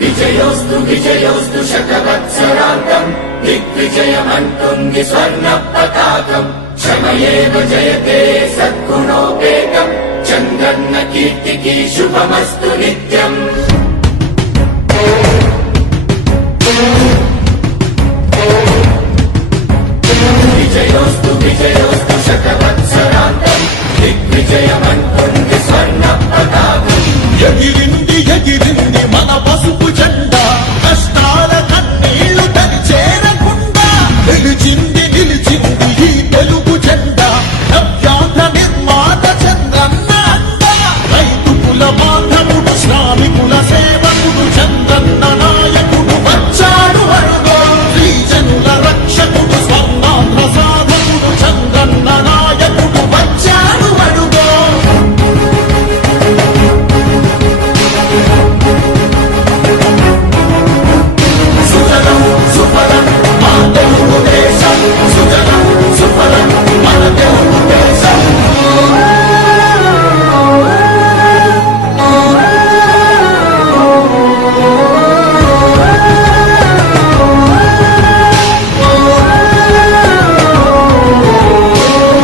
విజయోస్తు విజయోస్తు శతవత్సరాంతం దిగ్విజయమంటుంది స్వర్ణ పతాకం క్షమయేవ జయతే సద్గుణోపేతం చంద్రన్న కీర్తికి శుభమస్తు నిత్యం. విజయోస్తు విజయోస్తు శతవత్సరాంతం దిగ్విజయమంటుంది స్వర్ణ పతాకం. ఎగిరింది ఎగిరింది మన పసుపు జెండా కష్టాల కన్నీళ్లు తని చేరకుండా నిలిచింది నిలిచింది ఈ తెలుగు జెండా నవ్యాంధ్ర నిర్మాత చంద్రన్న అండ రైతు కుల బాంధవుడు శ్రామికుల సేవకుడు చంద్రన్న నాయకుడు వచ్చాడు అడుగో శ్రీజనుల రక్షకుడు స్వర్ణాంధ్ర సాధకుడు చంద్రన్న నాయకుడు వచ్చాడు అడుగో. సుజలం సుఫలం మన తెలుగు దేశం సుజలం సుఫలం మన తెలుగు దేశం.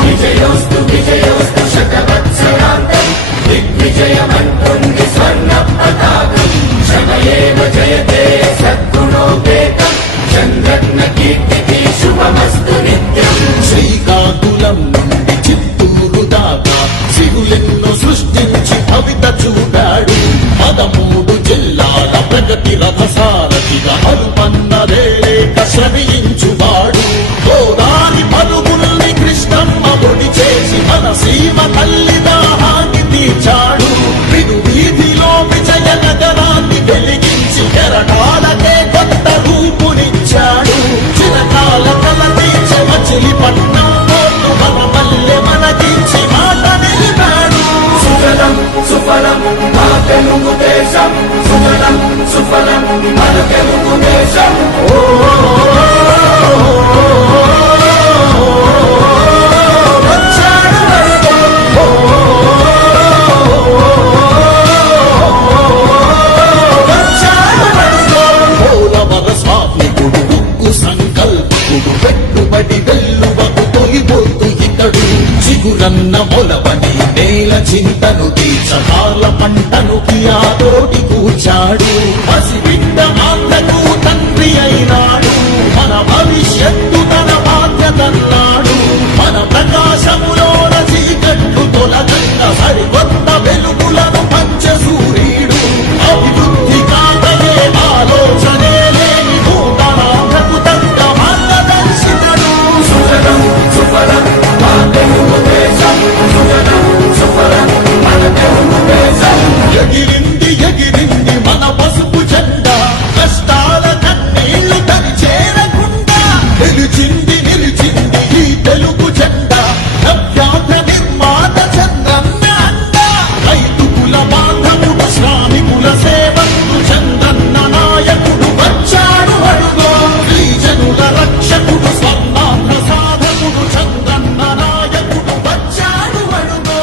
విజయోస్తు విజయోస్తు శతవత్సరాంతం దిగ్విజయమంటుంది స్వర్ణ పతాకం క్షమయేవ జయతే సద్గుణోపేతం చంద్రన్న కీర్తికి శుభమస్తు నిత్యం. శ్రీకాకుళం నుండి చిత్తూరు దాకా సిరులెన్నో సృష్టించి భవిత చూపాడు 13 జిల్లాల ప్రగతి రథసారథిగా అలుపన్నదేలేక శ్రమించువాడు గోదారి పలుగుల్ని కృష్ణమ్మ ఒడి చేసి మన సీమ తల్లి దాహాన్ని తీర్చాడు విను వీధిలో విజయ నగరాన్ని వెలిగించి కెరటాలకే కొత్త రూపునిచ్చాడు చిరకాల కల తీర్చే మచిలీపట్నం పోర్టు మన పల్లె మనకించి మాట నిలిపాడు. సుజలం సుఫలం మన తెలుగు దేశం సుజలం సుఫలం మన తెలుగు దేశం. వచ్చాడు అడుగో వచ్చాడు అడుగో పోలవర స్వామికుడు ఉక్కు సంకల్పకుడు పెట్టుబడి వెల్లువకు తొలిపోతూ ఇతడు చిగురన్న మొలవని నేల చింతను తీర్చకాల పంటను కియాతోటి కూర్చాడు పసిబిడ్డ ఆంధ్రకు తండ్రి అయినాడు మన భవిష్యత్తు తన బాధ్యతన్నాడు మన ప్రకాశములోన చీకట్లు తొలగంగ సరికొత్త వెలుగులను పంచ సూర్యుడు అభివృద్ధి కాకయే ఆలోచనే లేని నూతనాంధ్రకు తగ్గ మార్గదర్శితుడు. సుజలం సుఫలం మన తెలుగు దేశం సుజలం సుఫలం మన తెలుగు దేశం. ఎగిరింది ఎగిరింది మన పసుపు జెండా కష్టాల కన్నీళ్లు తని చేరకుండా నిలిచింది నిలిచింది ఈ తెలుగు జెండా నవ్యాంధ్ర నిర్మాత చంద్రన్న అండ రైతు కుల బాంధవుడు శ్రామికుల సేవకుడు చంద్రన్న నాయకుడు వచ్చాడు అడుగో శ్రీజనుల రక్షకుడు స్వర్ణాంధ్ర సాధకుడు చంద్రన్న నాయకుడు వచ్చాడు అడుగో.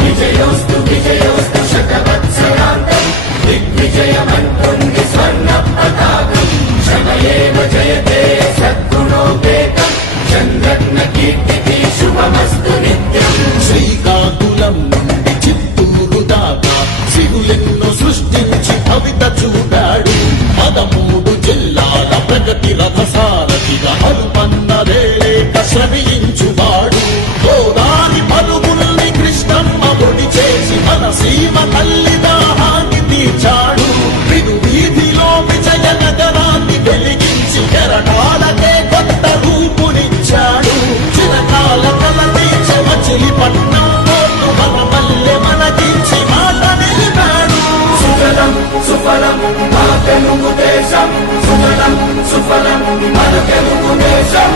విజయోస్తు విజయోస్తు శతవత్సరాంతం దిగ్విజయమంటుంది స్వర్ణ పతాకం క్షమయేవ జయతే సద్గుణోపేతం చంద్రన్న కీర్తికి శుభమస్తు నిత్యం. శ్రీకాకుళం నుండి చిత్తూరు దాకా సిరులెన్నో సృష్టించి భవిత చూపాడు 13 జిల్లాల ప్రగతి రథసారథిగా అలుపన్నదేలేక శ్రమించువాడు గోదారి పలుగుల్ని కృష్ణమ్మ ఒడి చేసి మన సీమ తల్లి దాహాన్ని తీర్చాడు విను వీధిలో విజయ నగరాన్ని వెలిగించి కెరటాలకే కొత్త రూపునిచ్చాడు చిరకాల కల తీర్చే మచిలీపట్నం పోర్టు మన పల్లె మనకించి మాట నిలిపాడు. సుజలం సుఫలం మన తెలుగు దేశం సుజలం సుఫలం మన తెలుగు దేశం.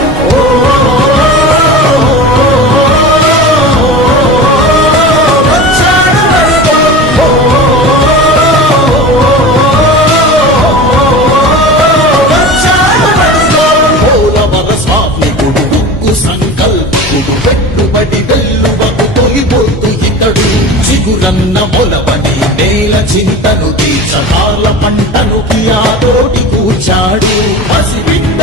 వచ్చాడు అడుగో చిగురన్న మొలవని నేల చింతను తీర్చకాల పంటను కియాతోటి కూర్చాడు పసిబిడ్డ